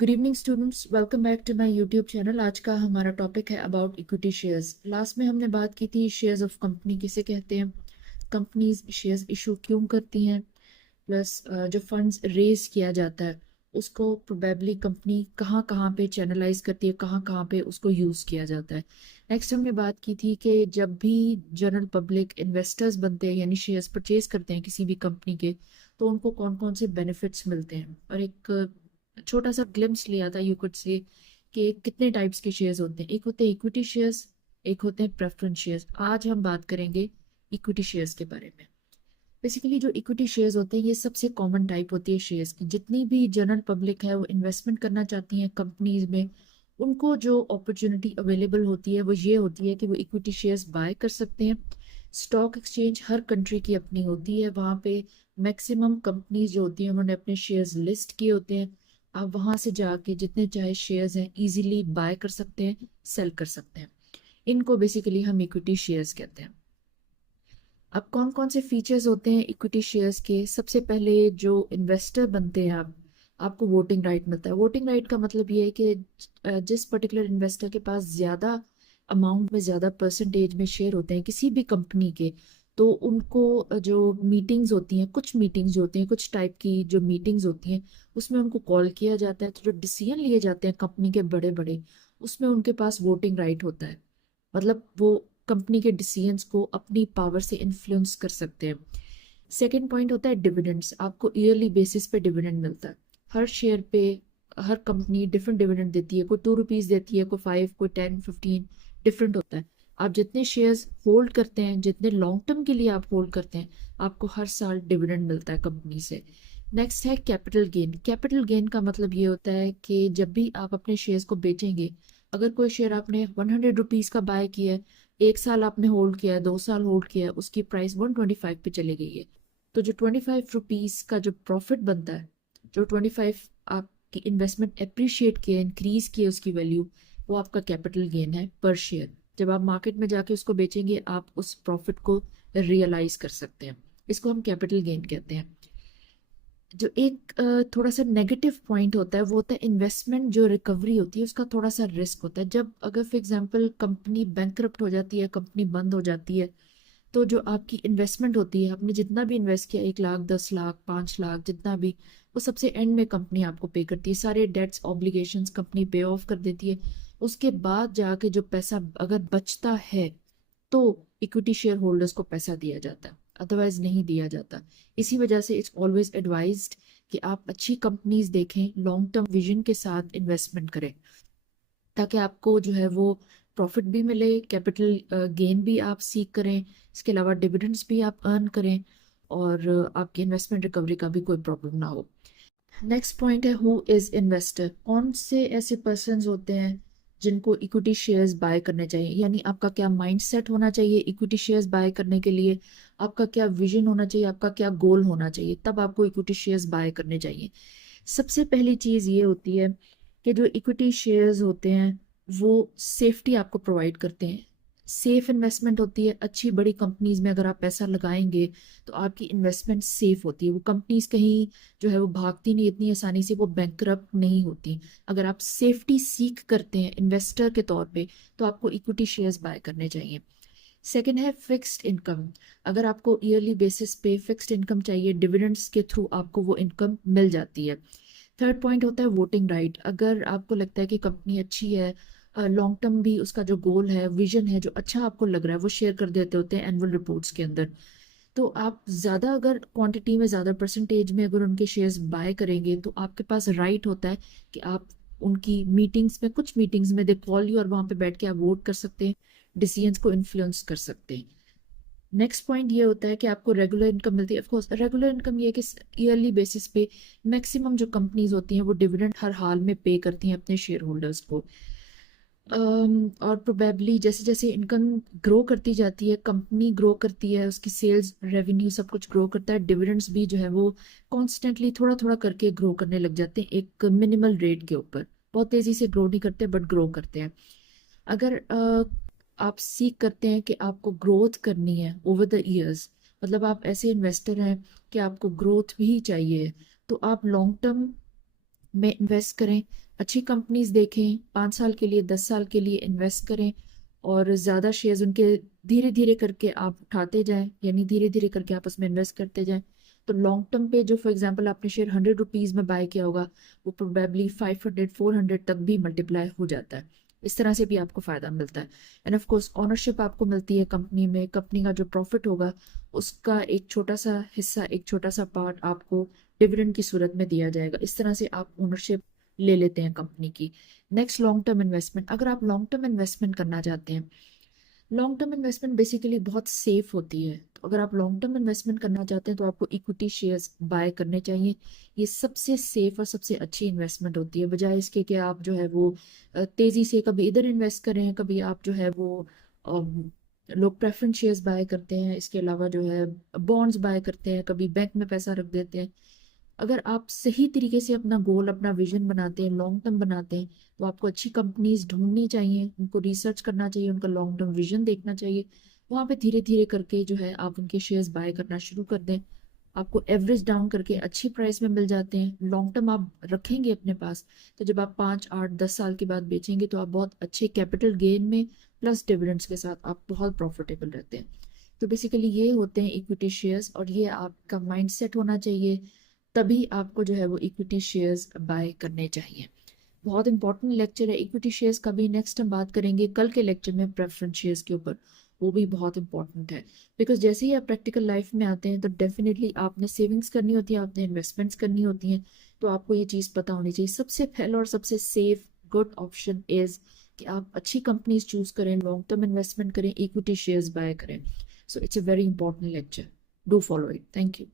Good evening students, welcome back to my YouTube channel. आज का हमारा टॉपिक है अबाउट इक्विटी शेयर्स। लास्ट में हमने बात की थी शेयर्स ऑफ कंपनी किसे कहते हैं, कंपनीज शेयर्स इशू क्यों करती हैं, प्लस जो फंड्स रेज किया जाता है उसको प्रोबेबली कंपनी कहाँ कहाँ पे चैनलाइज करती है, कहाँ कहाँ पे उसको यूज़ किया जाता है। नेक्स्ट हमने बात की थी कि जब भी जनरल पब्लिक इन्वेस्टर्स बनते हैं यानी शेयर्स परचेज करते हैं किसी भी कंपनी के, तो उनको कौन कौन से बेनिफिट्स मिलते हैं, और एक छोटा सा ग्लिम्स लिया था यू कुड से कि कितने टाइप्स के शेयर्स होते हैं। एक होते हैं इक्विटी शेयर्स, एक होते हैं प्रेफरेंस शेयर्स। आज हम बात करेंगे इक्विटी शेयर्स के बारे में। बेसिकली जो इक्विटी शेयर्स होते हैं ये सबसे कॉमन टाइप होती है शेयर्स की। जितनी भी जनरल पब्लिक है वो इन्वेस्टमेंट करना चाहती है कंपनीज में, उनको जो अपॉर्चुनिटी अवेलेबल होती है वो ये होती है कि वो इक्विटी शेयर्स बाय कर सकते हैं। स्टॉक एक्सचेंज हर कंट्री की अपनी होती है, वहाँ पे मैक्सिमम कंपनीज जो होती हैं उन्होंने अपने शेयर्स लिस्ट किए होते हैं। आप वहाँ से जाके जितने चाहे शेयर्स हैं इजीली बाय कर सकते हैं, सेल कर सकते हैं। इनको बेसिकली हम इक्विटी शेयर्स कहते हैं। अब कौन कौन से फीचर्स होते हैं इक्विटी शेयर्स के? सबसे पहले जो इन्वेस्टर बनते हैं आपको वोटिंग राइट मिलता है। वोटिंग राइट का मतलब ये है कि जिस पर्टिकुलर इन्वेस्टर के पास ज़्यादा अमाउंट में, ज़्यादा परसेंटेज में शेयर होते हैं किसी भी कंपनी के, तो उनको जो मीटिंग्स होती हैं, कुछ मीटिंग्स जो होती हैं, कुछ टाइप की जो मीटिंग्स होती हैं उसमें उनको कॉल किया जाता है। तो जो डिसीजन लिए जाते हैं कंपनी के बड़े बड़े, उसमें उनके पास वोटिंग राइट होता है। मतलब वो कंपनी के डिसीजंस को अपनी पावर से इन्फ्लुएंस कर सकते हैं। सेकंड पॉइंट होता है डिविडेंड्स। आपको ईयरली बेसिस पे डिविडेंड मिलता है। हर शेयर पे हर कंपनी डिफरेंट डिविडेंड देती है। कोई 2 रुपीज देती है, कोई 5, कोई 10, 15, डिफरेंट होता है। आप जितने शेयर्स होल्ड करते हैं, जितने लॉन्ग टर्म के लिए आप होल्ड करते हैं, आपको हर साल डिविडेंड मिलता है कंपनी से। नेक्स्ट है कैपिटल गेन। कैपिटल गेन का मतलब ये होता है कि जब भी आप अपने शेयर्स को बेचेंगे, अगर कोई शेयर आपने 100 रुपीज का बाय किया है, 1 साल आपने होल्ड किया है, 2 साल होल्ड किया है, उसकी प्राइस 125 पे चली गई है, तो जो 25 रुपीज का जो प्रॉफिट बनता है, जो 25 आपकी इन्वेस्टमेंट अप्रिशिएट किया, इंक्रीज किया उसकी वैल्यू, वो आपका कैपिटल गेन है पर शेयर। जब आप मार्केट में जाके उसको बेचेंगे आप उस प्रॉफिट को रियलाइज कर सकते हैं। इसको हम कैपिटल गेन कहते हैं। जो एक थोड़ा सा नेगेटिव पॉइंट होता है वो होता है इन्वेस्टमेंट जो रिकवरी होती है उसका थोड़ा सा रिस्क होता है। जब अगर फॉर एग्जांपल कंपनी बैंकरप्ट हो जाती है, कंपनी बंद हो जाती है, तो जो आपकी इन्वेस्टमेंट होती है, आपने जितना भी इन्वेस्ट किया, 1 लाख, 10 लाख, 5 लाख, जितना भी, वो सबसे एंड में कंपनी आपको पे करती है। सारे डेट्स ऑब्लिगेशंस कंपनी पे ऑफ कर देती है। उसके बाद जाके जो पैसा अगर बचता है तो इक्विटी शेयर होल्डर्स को पैसा दिया जाता है, अदरवाइज नहीं दिया जाता। इसी वजह से इट्स ऑलवेज एडवाइज्ड कि आप अच्छी कंपनीज देखें, लॉन्ग टर्म विजन के साथ इन्वेस्टमेंट करें, ताकि आपको जो है वो प्रॉफिट भी मिले, कैपिटल गेन भी आप सीख करें, इसके अलावा डिविडेंड्स भी आप अर्न करें, और आपकी इन्वेस्टमेंट रिकवरी का भी कोई प्रॉब्लम ना हो। नेक्स्ट पॉइंट है हु इज इन्वेस्टर। कौन से ऐसे पर्सन होते हैं जिनको इक्विटी शेयर्स बाय करने चाहिए, यानी आपका क्या माइंडसेट होना चाहिए इक्विटी शेयर्स बाय करने के लिए, आपका क्या विजन होना चाहिए, आपका क्या गोल होना चाहिए, तब आपको इक्विटी शेयर्स बाय करने चाहिए। सबसे पहली चीज ये होती है कि जो इक्विटी शेयर्स होते हैं वो सेफ्टी आपको प्रोवाइड करते हैं। सेफ इन्वेस्टमेंट होती है। अच्छी बड़ी कंपनीज में अगर आप पैसा लगाएंगे तो आपकी इन्वेस्टमेंट सेफ होती है। वो कंपनीज कहीं जो है वो भागती नहीं इतनी आसानी से, वो बैंकरप्ट नहीं होती। अगर आप सेफ्टी सीख करते हैं इन्वेस्टर के तौर पे, तो आपको इक्विटी शेयर्स बाय करने चाहिए। सेकंड है फिक्स्ड इनकम। अगर आपको ईयरली बेसिस पे फिक्स्ड इनकम चाहिए, डिविडेंड्स के थ्रू आपको वो इनकम मिल जाती है। थर्ड पॉइंट होता है वोटिंग राइट। अगर आपको लगता है कि कंपनी अच्छी है, लॉन्ग टर्म भी उसका जो गोल है, विजन है, जो अच्छा आपको लग रहा है, वो शेयर कर देते होते हैं एनुअल रिपोर्ट्स के अंदर। तो आप ज़्यादा अगर क्वांटिटी में, ज़्यादा परसेंटेज में अगर उनके शेयर्स बाय करेंगे, तो आपके पास राइट होता है कि आप उनकी मीटिंग्स में, कुछ मीटिंग्स में दे कॉल यू, और वहाँ पे बैठ के आप वोट कर सकते हैं, डिसीजंस को इन्फ्लुएंस कर सकते हैं। नेक्स्ट पॉइंट ये होता है कि आपको रेगुलर इनकम मिलती है। ऑफकोर्स रेगुलर इनकम ये है कि ईयरली बेसिस पे मैक्सिमम जो कंपनीज होती हैं वो डिविडेंड हर हाल में पे करती हैं अपने शेयर होल्डर्स को। और प्रोबेबली जैसे जैसे इनकम ग्रो करती जाती है, कंपनी ग्रो करती है, उसकी सेल्स रेवेन्यू सब कुछ ग्रो करता है, डिविडेंड्स भी जो है वो कॉन्स्टेंटली थोड़ा थोड़ा करके ग्रो करने लग जाते हैं एक मिनिमल रेट के ऊपर। बहुत तेजी से ग्रो नहीं करते बट ग्रो करते हैं। अगर आप सीख करते हैं कि आपको ग्रोथ करनी है ओवर द ईयर्स, मतलब आप ऐसे इन्वेस्टर हैं कि आपको ग्रोथ भी चाहिए, तो आप लॉन्ग टर्म में इन्वेस्ट करें। अच्छी कंपनीज देखें, 5 साल के लिए 10 साल के लिए इन्वेस्ट करें और ज़्यादा शेयर्स उनके धीरे धीरे करके आप उठाते जाएं, यानी धीरे धीरे करके आप उसमें इन्वेस्ट करते जाएं। तो लॉन्ग टर्म पे जो फॉर एग्जांपल आपने शेयर 100 रुपीज़ में बाय किया होगा, वो प्रोबेबली 500 400 तक भी मल्टीप्लाई हो जाता है। इस तरह से भी आपको फ़ायदा मिलता है। एंड ऑफ कोर्स ओनरशिप आपको मिलती है कंपनी में। कंपनी का जो प्रॉफिट होगा उसका एक छोटा सा हिस्सा, एक छोटा सा पार्ट आपको डिविडेंड की सूरत में दिया जाएगा। इस तरह से आप ओनरशिप ले लेते हैं कंपनी की। Next, long term investment. अगर आप लॉन्ग टर्म इन्वेस्टमेंट करना चाहते हैं, लॉन्ग टर्म इन्वेस्टमेंट बेसिकली बहुत सेफ होती है। तो अगर आप लॉन्ग टर्म इन्वेस्टमेंट करना चाहते हैं तो आपको इक्विटी शेयर्स बाय करने चाहिए। ये सबसे सेफ और सबसे अच्छी इन्वेस्टमेंट होती है, बजाय इसके कि आप जो है वो तेजी से कभी इधर इन्वेस्ट करें, कभी आप जो है वो लोग प्रेफरेंस शेयर्स बाय करते हैं, इसके अलावा जो है बॉन्ड्स बाय करते हैं, कभी बैंक में पैसा रख देते हैं। अगर आप सही तरीके से अपना गोल, अपना विजन बनाते हैं, लॉन्ग टर्म बनाते हैं, तो आपको अच्छी कंपनीज ढूंढनी चाहिए, उनको रिसर्च करना चाहिए, उनका लॉन्ग टर्म विजन देखना चाहिए। वहां पे धीरे धीरे करके जो है आप उनके शेयर्स बाय करना शुरू कर दें। आपको एवरेज डाउन करके अच्छी प्राइस में मिल जाते हैं। लॉन्ग टर्म आप रखेंगे अपने पास, तो जब आप 5 8 10 साल के बाद बेचेंगे तो आप बहुत अच्छे कैपिटल गेन में प्लस डिविडेंड्स के साथ आप बहुत प्रॉफिटेबल रहते हैं। तो बेसिकली ये होते हैं इक्विटी शेयर्स, और ये आपका माइंड सेट होना चाहिए, तभी आपको जो है वो इक्विटी शेयर्स बाय करने चाहिए। बहुत इंपॉर्टेंट लेक्चर है इक्विटी शेयर्स का भी। नेक्स्ट हम बात करेंगे कल के लेक्चर में प्रेफरेंस शेयर्स के ऊपर, वो भी बहुत इंपॉर्टेंट है। बिकॉज जैसे ही आप प्रैक्टिकल लाइफ में आते हैं तो डेफिनेटली आपने सेविंग्स करनी होती है, आपने इन्वेस्टमेंट्स करनी होती हैं। तो आपको ये चीज़ पता होनी चाहिए। सबसे पहला और सबसे सेफ गुड ऑप्शन इज कि आप अच्छी कंपनीज चूज करें, लॉन्ग टर्म इन्वेस्टमेंट करें, इक्विटी शेयर्स बाय करें। So it's a very important lecture, do follow it. Thank you.